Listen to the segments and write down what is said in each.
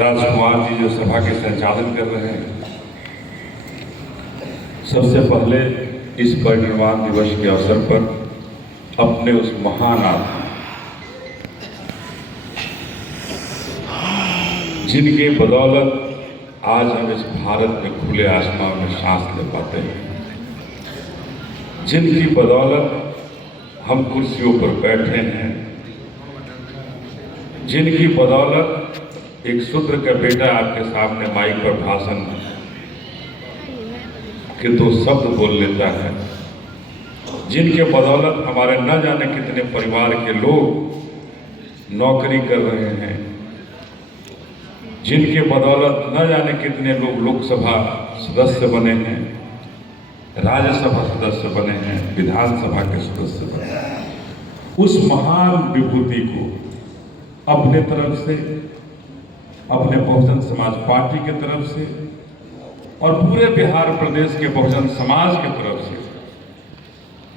राजकुमार जी जो सभा के संचालन कर रहे हैं, सबसे पहले इस परिनिर्वाण दिवस के अवसर पर अपने उस महान आत्मा जिनके बदौलत आज हम इस भारत में खुले आसमान में सांस ले पाते हैं, जिनकी बदौलत हम कुर्सियों पर बैठे हैं, जिनकी बदौलत एक शूद्र का बेटा आपके सामने माइक पर भाषण के 2 शब्द बोल लेता है, जिनके बदौलत हमारे न जाने कितने परिवार के लोग नौकरी कर रहे हैं, जिनके बदौलत न जाने कितने लोग लोकसभा सदस्य बने हैं, राज्यसभा सदस्य बने हैं, विधानसभा के सदस्य बने हैं। उस महान विभूति को अपने तरफ से, अपने बहुजन समाज पार्टी की तरफ से और पूरे बिहार प्रदेश के बहुजन समाज की तरफ से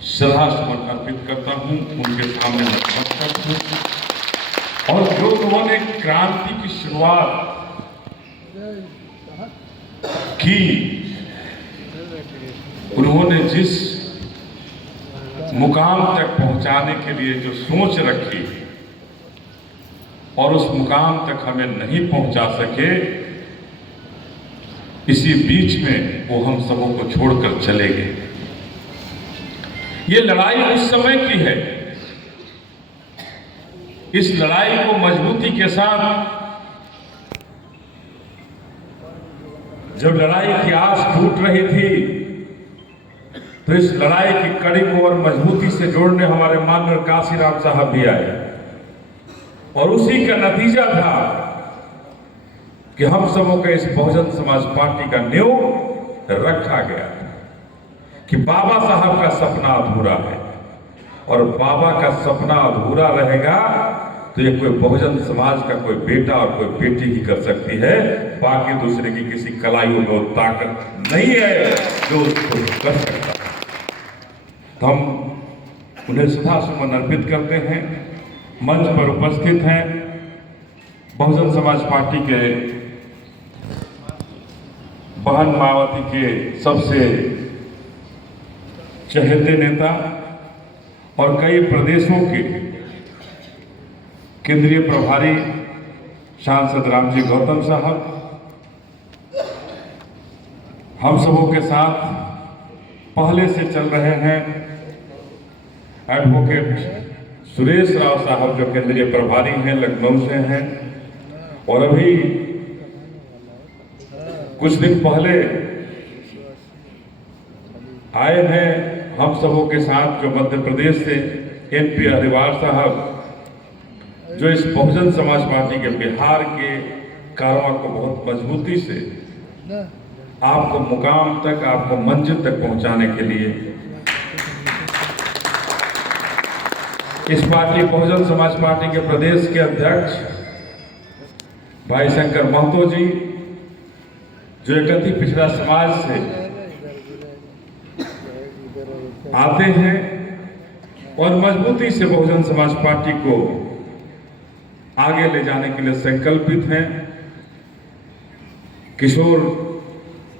श्रद्धा सुमन अर्पित करता हूं, उनके सामने नतमस्तक हूं। और जो उन्होंने क्रांति की शुरुआत की, उन्होंने जिस मुकाम तक पहुंचाने के लिए जो सोच रखी और उस मुकाम तक हमें नहीं पहुंचा सके, इसी बीच में वो हम सबों को छोड़कर चले गए। ये लड़ाई उस समय की है। इस लड़ाई को मजबूती के साथ, जब लड़ाई की आस टूट रही थी, तो इस लड़ाई की कड़ी को और मजबूती से जोड़ने हमारे माननीय काशीराम साहब भी आए और उसी का नतीजा था कि हम सबों के इस बहुजन समाज पार्टी का नींव रखा गया कि बाबा साहब का सपना अधूरा है और बाबा का सपना अधूरा रहेगा तो ये कोई बहुजन समाज का कोई बेटा और कोई बेटी ही कर सकती है, बाकी दूसरे की किसी कलाइयों में ताकत नहीं है जो उसको कर सकता है। तो हम उन्हें श्रद्धा सुमन अर्पित करते हैं। मंच पर उपस्थित हैं बहुजन समाज पार्टी के बहन मायावती के सबसे चहेते नेता और कई प्रदेशों के केंद्रीय प्रभारी सांसद रामजी गौतम साहब, हम सबों के साथ पहले से चल रहे हैं एडवोकेट सुरेश राव साहब जो केंद्रीय प्रभारी हैं, लखनऊ से हैं, और अभी कुछ दिन पहले आए हैं हम सबों के साथ जो मध्य प्रदेश से MP हरिवार साहब, जो इस बहुजन समाज पार्टी के बिहार के कारवां को बहुत मजबूती से आपको मुकाम तक, आपको मंजिल तक पहुंचाने के लिए इस पार्टी बहुजन समाज पार्टी के प्रदेश के अध्यक्ष भाई शंकर महतो जी, जो एक अति पिछड़ा समाज से आते हैं और मजबूती से बहुजन समाज पार्टी को आगे ले जाने के लिए संकल्पित हैं, किशोर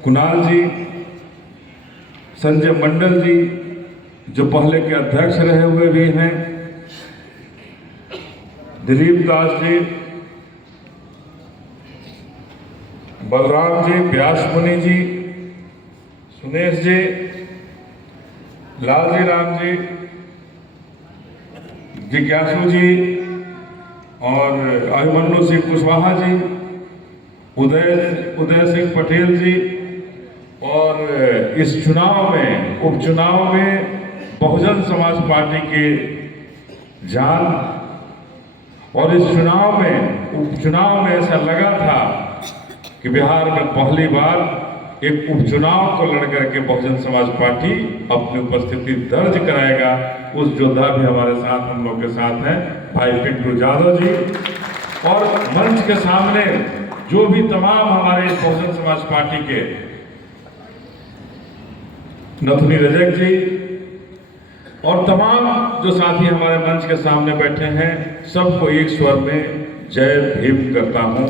कुणाल जी, संजय मंडल जी जो पहले के अध्यक्ष रहे हुए भी हैं, दिलीप दास जी, बलराम जी, व्यासमुनि जी, सुनेश जी, लालजी राम जी, जिज्ञासु जी और अभिमन्यु सिंह कुशवाहा जी, उदय सिंह पटेल जी, और इस चुनाव में, उपचुनाव में बहुजन समाज पार्टी के जान, और इस चुनाव में, उपचुनाव में ऐसा लगा था कि बिहार में पहली बार एक उपचुनाव को लड़ करके बहुजन समाज पार्टी अपनी उपस्थिति दर्ज कराएगा। उस योद्धा भी हमारे साथ, हम लोग के साथ हैं भाई पिंटू यादव जी, और मंच के सामने जो भी तमाम हमारे बहुजन समाज पार्टी के नथुनी रजक जी और तमाम जो साथी हमारे मंच के सामने बैठे हैं, सबको एक स्वर में जय भीम करता हूं।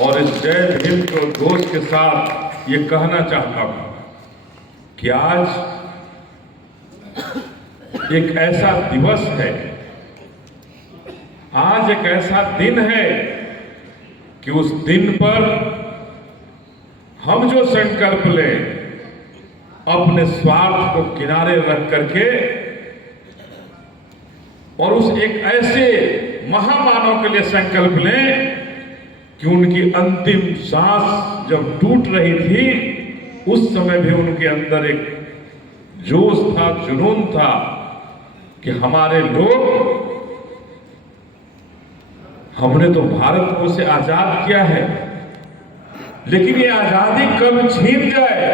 और इस जय भीम के उद्घोष के साथ ये कहना चाहता हूं कि आज एक ऐसा दिवस है, आज एक ऐसा दिन है कि उस दिन पर हम जो संकल्प लें अपने स्वार्थ को किनारे रख करके और उस एक ऐसे महामानव के लिए संकल्प लें कि उनकी अंतिम सांस जब टूट रही थी उस समय भी उनके अंदर एक जोश था, जुनून था कि हमारे लोग, हमने तो भारत को से आजाद किया है, लेकिन ये आजादी कब छीन जाए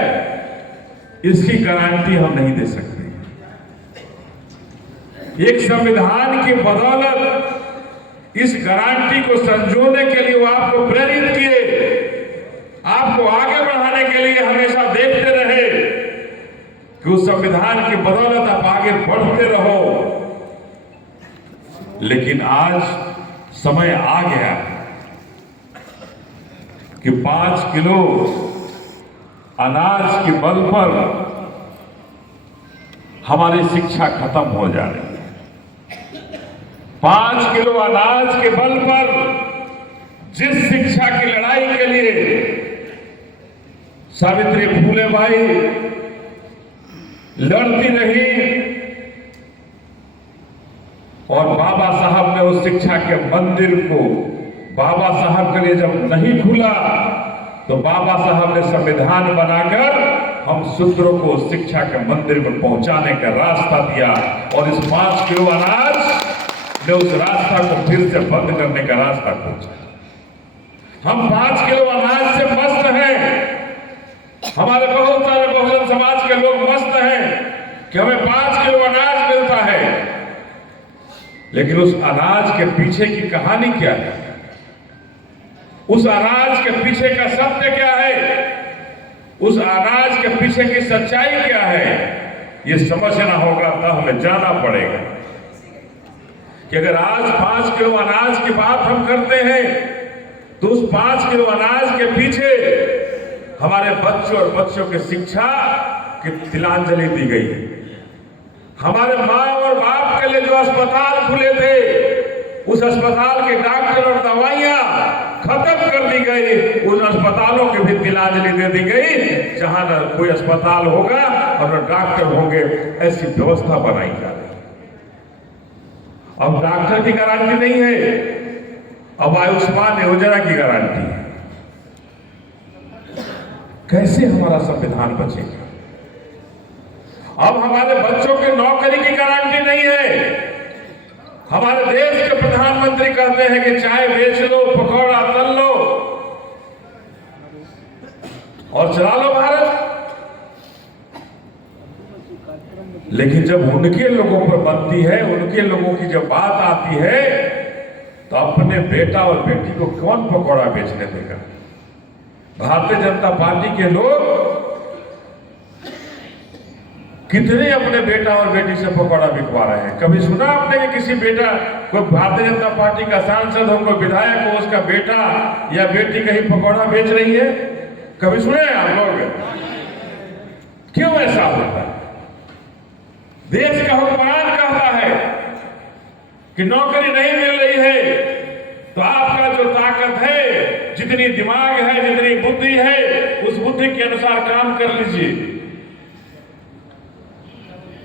इसकी गारंटी हम नहीं दे सकते। एक संविधान की बदौलत इस गारंटी को संजोने के लिए वो आपको प्रेरित किए, आपको आगे बढ़ाने के लिए हमेशा देखते रहे कि उस संविधान की बदौलत आप आगे बढ़ते रहो। लेकिन आज समय आ गया कि 5 किलो अनाज के बल पर हमारी शिक्षा खत्म हो जा रही है। 5 किलो अनाज के बल पर जिस शिक्षा की लड़ाई के लिए सावित्री फूले बाई लड़ती रही और बाबा साहब ने उस शिक्षा के मंदिर को बाबा साहब के लिए जब नहीं खुला तो बाबा साहब ने संविधान बनाकर हम शूद्रों को शिक्षा के मंदिर में पहुंचाने का रास्ता दिया और इस 5 किलो अनाज ने उस रास्ता को फिर से बंद करने का रास्ता खोजा। हम 5 किलो अनाज से मस्त हैं, हमारे बहुत सारे बहुजन समाज के लोग मस्त हैं कि हमें 5 किलो अनाज मिलता है, लेकिन उस अनाज के पीछे की कहानी क्या है, उस अनाज के पीछे का सत्य क्या है, उस अनाज के पीछे की सच्चाई क्या है, ये समझना होगा, तो हमें जाना पड़ेगा कि अगर आज 5 किलो अनाज की बात हम करते हैं तो उस 5 किलो अनाज के पीछे हमारे बच्चों और बच्चों की शिक्षा की तिलांजलि दी गई। हमारे माँ और बाप के लिए जो अस्पताल खुले थे उस अस्पताल के डॉक्टर और दवाइयां खत्म कर दी गई, उन अस्पतालों की भी तिलांजलि दे दी गई। जहां न कोई अस्पताल होगा और न डॉक्टर होंगे, ऐसी व्यवस्था बनाई जा रही है। अब डॉक्टर की गारंटी नहीं है, अब आयुष्मान योजना की गारंटी है। कैसे हमारा संविधान बचेगा? अब हमारे बच्चों के नौकरी की गारंटी नहीं है। हमारे देश के प्रधानमंत्री कहते हैं कि चाय बेच लो, पकौड़ा तल लो और चला लो भारत, लेकिन जब उनके लोगों पर बनती है, उनके लोगों की जब बात आती है तो अपने बेटा और बेटी को कौन पकौड़ा बेचने देगा? भारतीय जनता पार्टी के लोग कितने अपने बेटा और बेटी से पकौड़ा बिकवा रहे हैं? कभी सुना आपने कि किसी बेटा, कोई भारतीय जनता पार्टी का सांसद हो, कोई विधायक हो, उसका बेटा या बेटी कहीं पकौड़ा बेच रही है? कभी सुने आप लोग? क्यों ऐसा होता है? देश का हुक्मरान कहता है कि नौकरी नहीं मिल रही है तो आपका जो ताकत है, जितनी दिमाग है, जितनी बुद्धि है, उस बुद्धि के अनुसार काम कर लीजिए।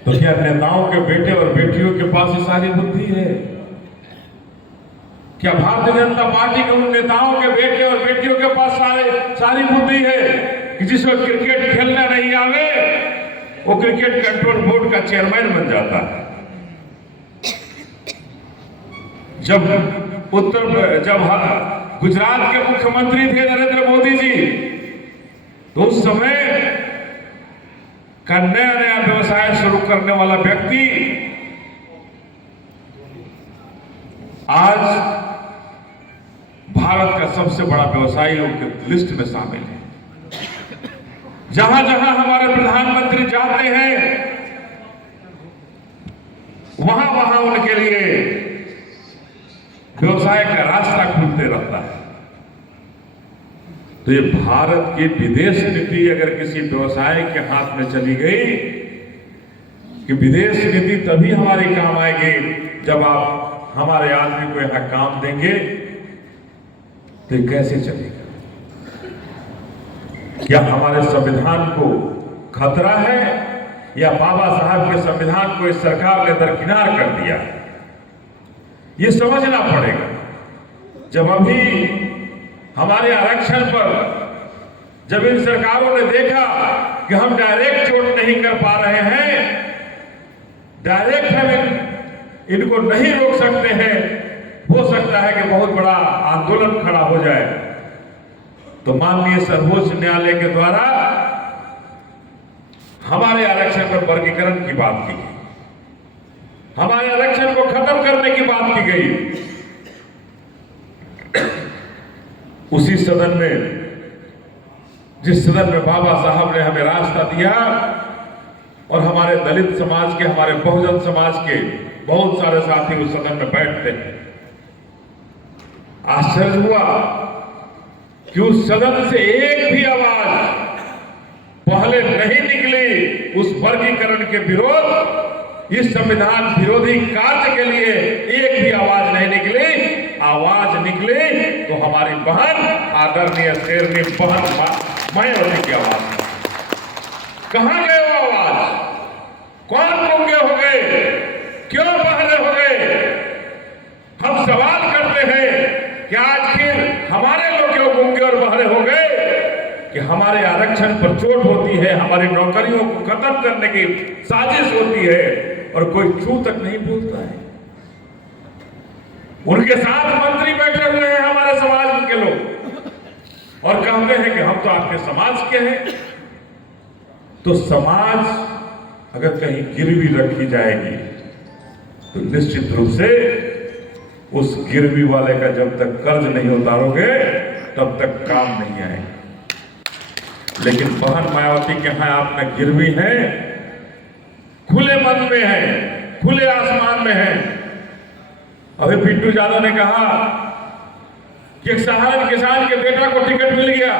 तो क्या नेताओं के बेटे और बेटियों के पास ये सारी बुद्धि है? क्या भारतीय जनता पार्टी के उन नेताओं के बेटे और बेटियों के पास सारी बुद्धि है कि जिसको क्रिकेट खेलना नहीं आवे वो क्रिकेट कंट्रोल बोर्ड का चेयरमैन बन जाता है? जब गुजरात के मुख्यमंत्री थे नरेंद्र मोदी जी, तो उस समय का नया व्यवसाय शुरू करने वाला व्यक्ति आज भारत का सबसे बड़ा व्यवसायियों के लिस्ट में शामिल है। जहां जहां हमारे प्रधानमंत्री जाते हैं वहां वहां उनके लिए व्यवसाय का रास्ता खुलते रहता है। तो ये भारत की विदेश नीति अगर किसी व्यवसाय के हाथ में चली गई, कि विदेश नीति तभी हमारी काम आएगी जब आप हमारे आदमी को यहां काम देंगे, तो ये कैसे चलेगा? क्या हमारे संविधान को खतरा है, या बाबा साहब के संविधान को इस सरकार ने दरकिनार कर दिया? ये समझना पड़ेगा। जब अभी हमारे आरक्षण पर जब इन सरकारों ने देखा कि हम डायरेक्ट चोट नहीं कर पा रहे हैं, डायरेक्ट हम इनको नहीं रोक सकते हैं, हो सकता है कि बहुत बड़ा आंदोलन खड़ा हो जाए, तो माननीय सर्वोच्च न्यायालय के द्वारा हमारे आरक्षण पर वर्गीकरण की बात की गई, हमारे आरक्षण को खत्म करने की बात की गई। उसी सदन में, जिस सदन में बाबा साहब ने हमें रास्ता दिया और हमारे दलित समाज के, हमारे बहुजन समाज के बहुत सारे साथी उस सदन में बैठते हैं, आश्चर्य हुआ कि उस सदन से एक भी आवाज पहले नहीं निकली उस वर्गीकरण के विरोध, इस संविधान विरोधी कार्य के लिए एक भी आवाज नहीं निकली। आवाज निकली तो हमारी बहन आदरणीय शेरनी बहन मायावती की आवाज। कहां गए वो आवाज? कौन गूंगे हो गए? क्यों बहरे हो गए? हम सवाल करते हैं कि आखिर हमारे लोग क्यों गूंगे और बहरे हो गए? कि हमारे आरक्षण पर चोट होती है, हमारी नौकरियों को खत्म करने की साजिश होती है और कोई छू तक नहीं बोलता है। उनके साथ मंत्री बैठे हुए हैं हमारे समाज के लोग और कहते हैं कि हम तो आपके समाज के हैं। तो समाज अगर कहीं गिरवी रखी जाएगी तो निश्चित रूप से उस गिरवी वाले का जब तक कर्ज नहीं उतारोगे तब तक काम नहीं आएगा। लेकिन बहन मायावती के यहां आप में गिरवी है, खुले मन में है, खुले आसमान में है। अभी पिंटू यादव ने कहा कि एक साधारण किसान के बेटा को टिकट मिल गया,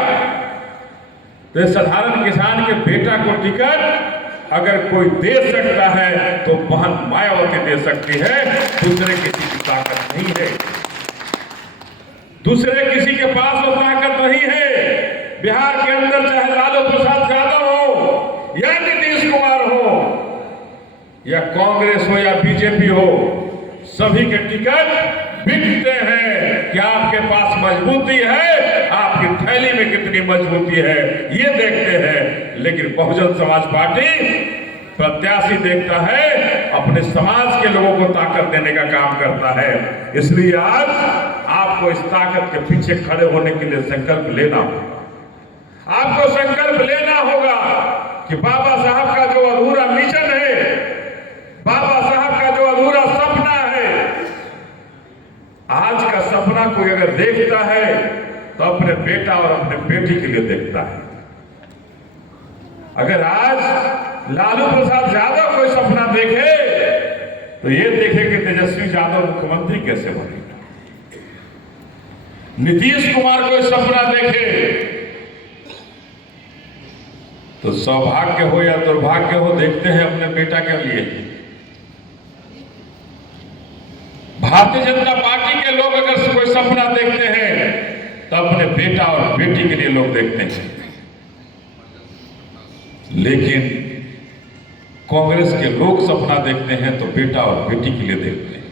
तो साधारण किसान के बेटा को टिकट अगर कोई दे सकता है तो बहन मायावती दे सकती है। दूसरे किसी की ताकत नहीं है, दूसरे किसी के पास वो ताकत नहीं है। बिहार के अंदर चाहे लालू प्रसाद यादव हो या नीतीश कुमार हो या कांग्रेस हो या बीजेपी हो, सभी के टिकट बिकते हैं कि आपके पास मजबूती है, आपकी थैली में कितनी मजबूती है, ये देखते हैं। लेकिन बहुजन समाज पार्टी प्रत्याशी देखता है, अपने समाज के लोगों को ताकत देने का काम करता है। इसलिए आज आपको इस ताकत के पीछे खड़े होने के लिए संकल्प लेना होगा। आपको संकल्प लेना होगा कि बाबा साहब का जो अधूरा मिशन है, बाबा साहब का जो अधूरा सपना है, आज का सपना कोई अगर देखता है तो अपने बेटा और अपने बेटी के लिए देखता है। अगर आज लालू प्रसाद यादव कोई सपना देखे तो ये देखे कि तेजस्वी यादव मुख्यमंत्री कैसे बनेगा। नीतीश कुमार कोई सपना देखे तो सौभाग्य हो या दुर्भाग्य हो, देखते हैं अपने बेटा के लिए। भारतीय जनता पार्टी के लोग अगर कोई सपना देखते हैं तो अपने बेटा और बेटी के लिए लोग देखते हैं। लेकिन कांग्रेस के लोग सपना देखते हैं तो बेटा और बेटी के लिए देखते हैं।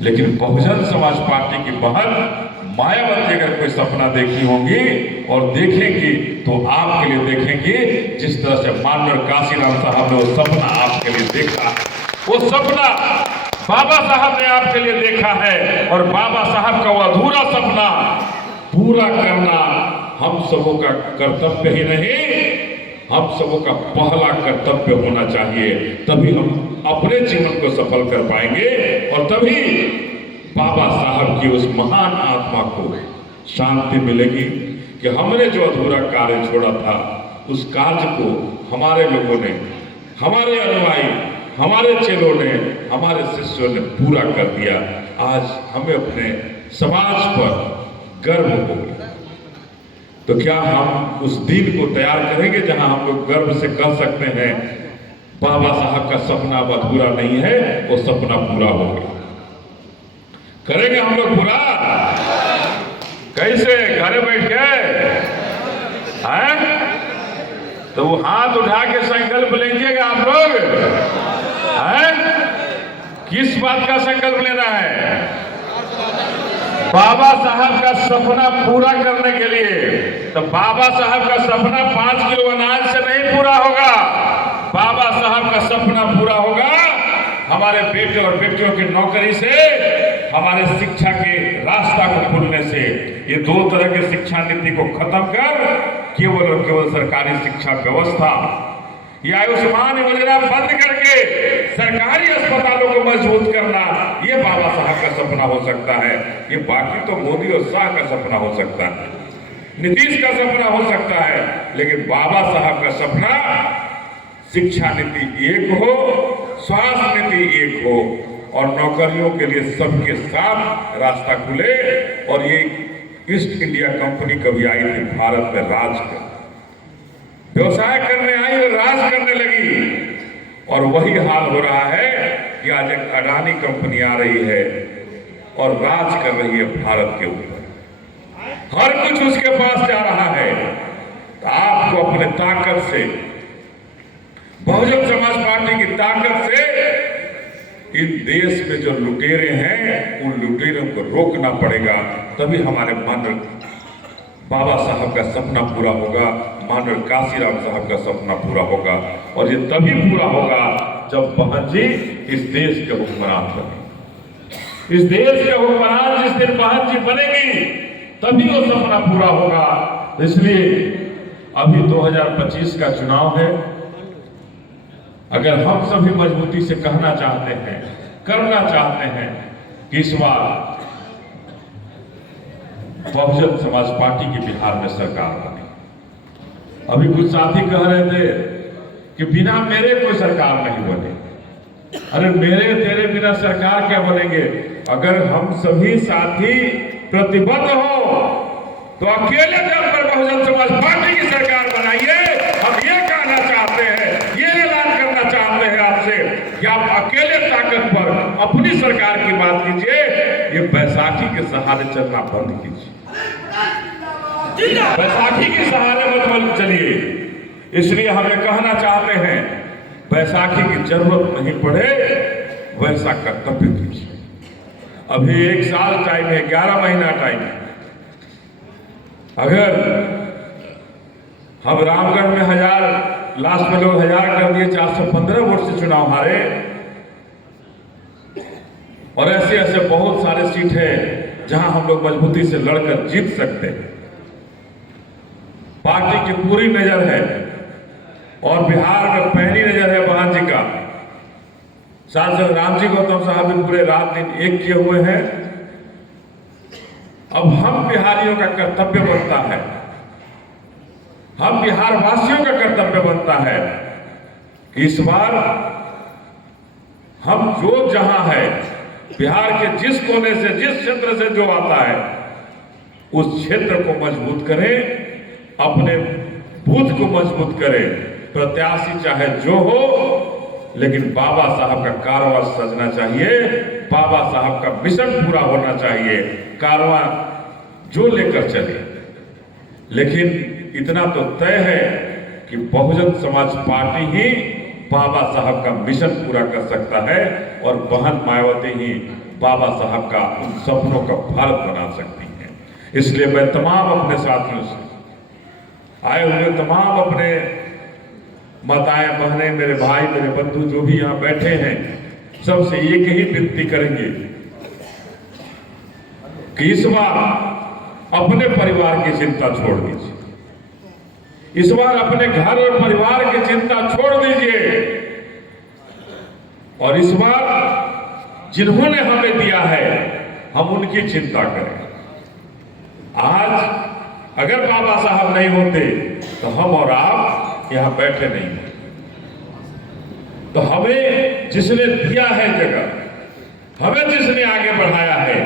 लेकिन बहुजन समाज पार्टी की बहन मायावती अगर कोई सपना देखी होंगी और देखेंगी तो आपके लिए देखेंगी, जिस तरह से माननीय काशीराम साहब ने वो सपना आपके लिए देखा, वो सपना बाबा साहब ने आपके लिए देखा है। और बाबा साहब का वो अधूरा सपना पूरा करना हम सबों का कर्तव्य ही नहीं, हम सबों का पहला कर्तव्य होना चाहिए। तभी हम अपने जीवन को सफल कर पाएंगे और तभी बाबा साहब की उस महान आत्मा को शांति मिलेगी कि हमने जो अधूरा कार्य छोड़ा था उस कार्य को हमारे लोगों ने, हमारे अनुयायी, हमारे चेलों ने, हमारे शिष्यों ने पूरा कर दिया। आज हमें अपने समाज पर गर्व होगा। तो क्या हम उस दिन को तैयार करेंगे जहां हम लोग गर्व से कह सकते हैं बाबा साहब का सपना अब अधूरा नहीं है, वो सपना पूरा हो गया। करेंगे हम लोग पूरा? कैसे? घरे बैठ के हैं? तो वो हाथ उठा के संकल्प लीजिएगा आप लोग हैं? किस बात का संकल्प लेना है? बाबा साहब का सपना पूरा करने के लिए। तो बाबा साहब का सपना 5 किलो अनाज से नहीं पूरा होगा। बाबा साहब का सपना पूरा होगा हमारे बेटे और बेटियों की नौकरी से, हमारे शिक्षा के रास्ता को खुलने से। ये 2 तरह के शिक्षा नीति को खत्म कर केवल और केवल सरकारी शिक्षा व्यवस्था, ये आयुष्मान योजना बंद करके सरकारी अस्पतालों को मजबूत करना, ये बाबा साहब का सपना हो सकता है। ये बाकी तो मोदी और शाह का सपना हो सकता है, नीतीश का सपना हो सकता है, लेकिन बाबा साहब का सपना शिक्षा नीति एक हो, स्वास्थ्य नीति एक हो और नौकरियों के लिए सबके साथ रास्ता खुले। और ये ईस्ट इंडिया कंपनी कभी आई थी भारत में राज कर, व्यवसाय करने आई और राज करने लगी। और वही हाल हो रहा है कि आज एक अडानी कंपनी आ रही है और राज कर रही है भारत के ऊपर। हर कुछ उसके पास जा रहा है। तो आपको अपने ताकत से, बहुजन समाज पार्टी की ताकत से इस देश में जो लुटेरे हैं उन लुटेरों को रोकना पड़ेगा। तभी हमारे मानव बाबा साहब का सपना पूरा होगा, मानव काशीराम साहब का सपना पूरा होगा। और ये तभी पूरा होगा जब बहन जी इस देश के हुक्मरान बने। इस देश के हुक्मरान जिस दिन बहन जी बनेगी तभी वो सपना पूरा होगा। इसलिए अभी 2025 का चुनाव है। अगर हम सभी मजबूती से कहना चाहते हैं, करना चाहते हैं कि इस बार बहुजन समाज पार्टी की बिहार में सरकार बने। अभी कुछ साथी कह रहे थे कि बिना मेरे कोई सरकार नहीं बने। अरे मेरे तेरे बिना सरकार क्या बनेंगे? अगर हम सभी साथी प्रतिबद्ध हो तो अकेले दम पर बहुजन समाज पार्टी की सरकार बनाइए। हम ये कहना चाहते हैं, ये ऐलान करना चाहते हैं आपसे कि आप अकेले ताकत पर अपनी सरकार की बात कीजिए। ये बैसाखी के सहारे चलना बंद कीजिए, बैसाखी के सहारे मत चलिए। इसलिए हमें कहना चाहते हैं बैसाखी की जरूरत नहीं पड़े वैसा कर्तव्य कीजिए। अभी 1 साल टाइम है, 11 महीना टाइम है। अगर हम रामगढ़ में 1000, लास्ट में लोग 1000 कर दिए, 415 वोट से चुनाव हारे। और ऐसे ऐसे बहुत सारे सीट है जहां हम लोग मजबूती से लड़कर जीत सकते हैं। पार्टी की पूरी नजर है और बिहार में पहली नजर है बहन जी का। सांसद रामजी गौतम साहब भी पूरे रात दिन एक किए हुए हैं। अब हम बिहारियों का कर्तव्य बनता है, हम बिहार वासियों का कर्तव्य बनता है कि इस बार हम जो जहां है, बिहार के जिस कोने से, जिस क्षेत्र से जो आता है, उस क्षेत्र को मजबूत करें, अपने बूथ को मजबूत करें। प्रत्याशी चाहे जो हो, लेकिन बाबा साहब का कारवां सजना चाहिए, बाबा साहब का मिशन पूरा होना चाहिए। कारवां जो लेकर चले, लेकिन इतना तो तय है कि बहुजन समाज पार्टी ही बाबा साहब का मिशन पूरा कर सकता है और बहन मायावती ही बाबा साहब का उन सपनों का भारत बना सकती है। इसलिए मैं तमाम अपने साथियों से, आए हुए तमाम अपने माताएं, बहनें, मेरे भाई, मेरे बंधु जो भी यहाँ बैठे हैं, सबसे एक ही विनती करेंगे कि इस बार अपने परिवार की चिंता छोड़ दीजिए। इस बार अपने घर और परिवार की चिंता छोड़ दीजिए और इस बार जिन्होंने हमें दिया है हम उनकी चिंता करें। आज अगर बाबा साहब नहीं होते तो हम और आप यहां बैठे नहीं होते। तो हमें जिसने दिया है जगह, हमें जिसने आगे बढ़ाया है,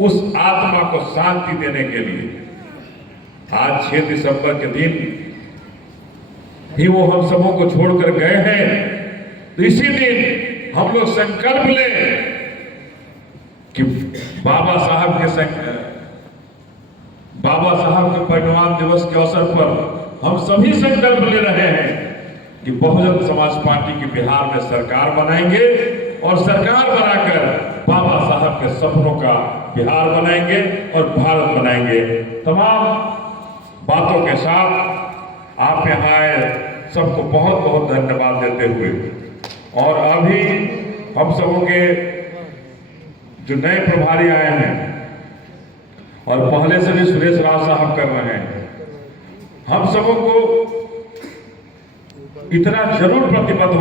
उस आत्मा को शांति देने के लिए आज 6 दिसंबर के दिन ही वो हम सबों को छोड़कर गए हैं। तो इसी दिन हम लोग संकल्प ले कि बाबा साहब के परिनिर्वाण दिवस के अवसर पर हम सभी संकल्प ले रहे हैं कि बहुजन समाज पार्टी की बिहार में सरकार बनाएंगे और सरकार बनाकर बाबा साहब के सपनों का बिहार बनाएंगे और भारत बनाएंगे। तमाम बातों के साथ आप यहाँ आए, सबको बहुत बहुत धन्यवाद देते हुए, और अभी हम सबों के जो नए प्रभारी आए हैं और पहले से भी सुरेश राव साहब कर रहे हैं, हम सबों को इतना जरूर प्रतिबद्ध होना